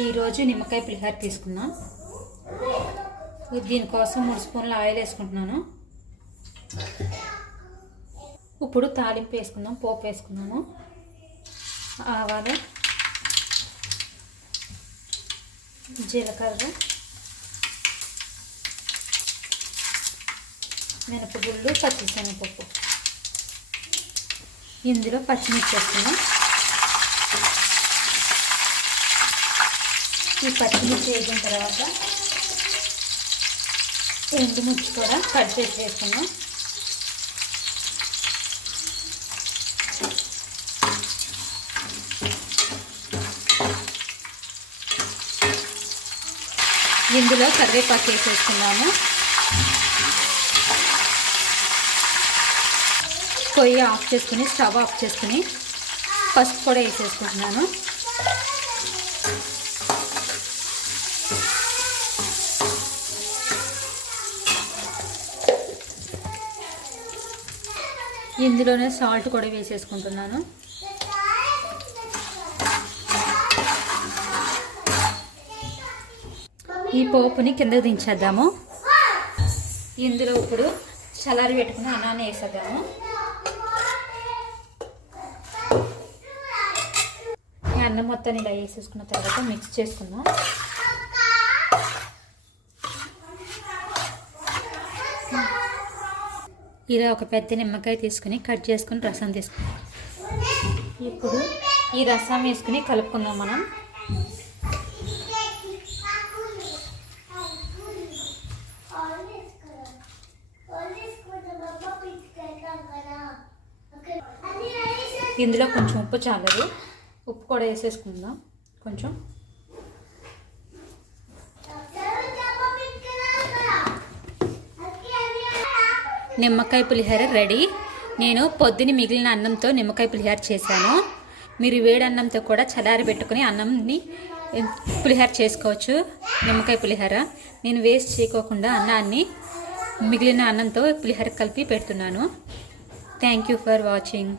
ఈరోజు నిమ్మకాయ పులిహోర తీసుకున్నాం. దీనికోసం 3 స్పూన్ల ఆయిల్ వేసుకుంటున్నాను. ఇప్పుడు తాలింపు వేసుకుందాం. పోపు వేసుకున్నాము. ఆవాలు, జీలకర్ర, మినపగుళ్ళు, పచ్చిశనగపప్పు. ఇందులో పచ్చిమిర్చి వేసుకున్నాం. ఈ పచ్చిమిర్చి వేసిన తర్వాత ఎండుమిర్చి కూడా కట్ చేసి వేసుకున్నాం. ఇందులో కరివేపాకు వేసేసుకున్నాము. పొయ్యి ఆఫ్ చేసుకుని స్టవ్ ఆఫ్ చేసుకుని పసుపు కూడా వేసేసుకుంటున్నాను. ఇందులోనే సాల్ట్ కూడా వేసేసుకుంటున్నాను. ఈ పోపుని కిందకు దించేద్దాము. ఇందులో ఇప్పుడు చల్లారి పెట్టుకుని అన్నాన్ని వేసేద్దాము. ఈ అన్నం మొత్తాన్ని ఇలా వేసేసుకున్న తర్వాత మిక్స్ చేసుకుందాం. ఇలా ఒక పెద్ద నిమ్మకాయ తీసుకుని కట్ చేసుకుని రసం తీసుకుందాం. ఇప్పుడు ఈ రసం వేసుకుని కలుపుకుందాం మనం. ఇందులో కొంచెం ఉప్పు చాలదు, ఉప్పు కూడా వేసేసుకుందాం కొంచెం. నిమ్మకాయ పులిహోర రెడీ. నేను పొద్దున మిగిలిన అన్నంతో నిమ్మకాయ పులిహోర చేశాను. మీరు వేడి అన్నంతో కూడా చల్లారి పెట్టుకుని అన్నంని పులిహోర చేసుకోవచ్చు. నిమ్మకాయ పులిహోర నేను వేస్ట్ చేయకోకుండా అన్నాన్ని మిగిలిన అన్నంతో పులిహోర కలిపి పెడుతున్నాను. Thank you for watching.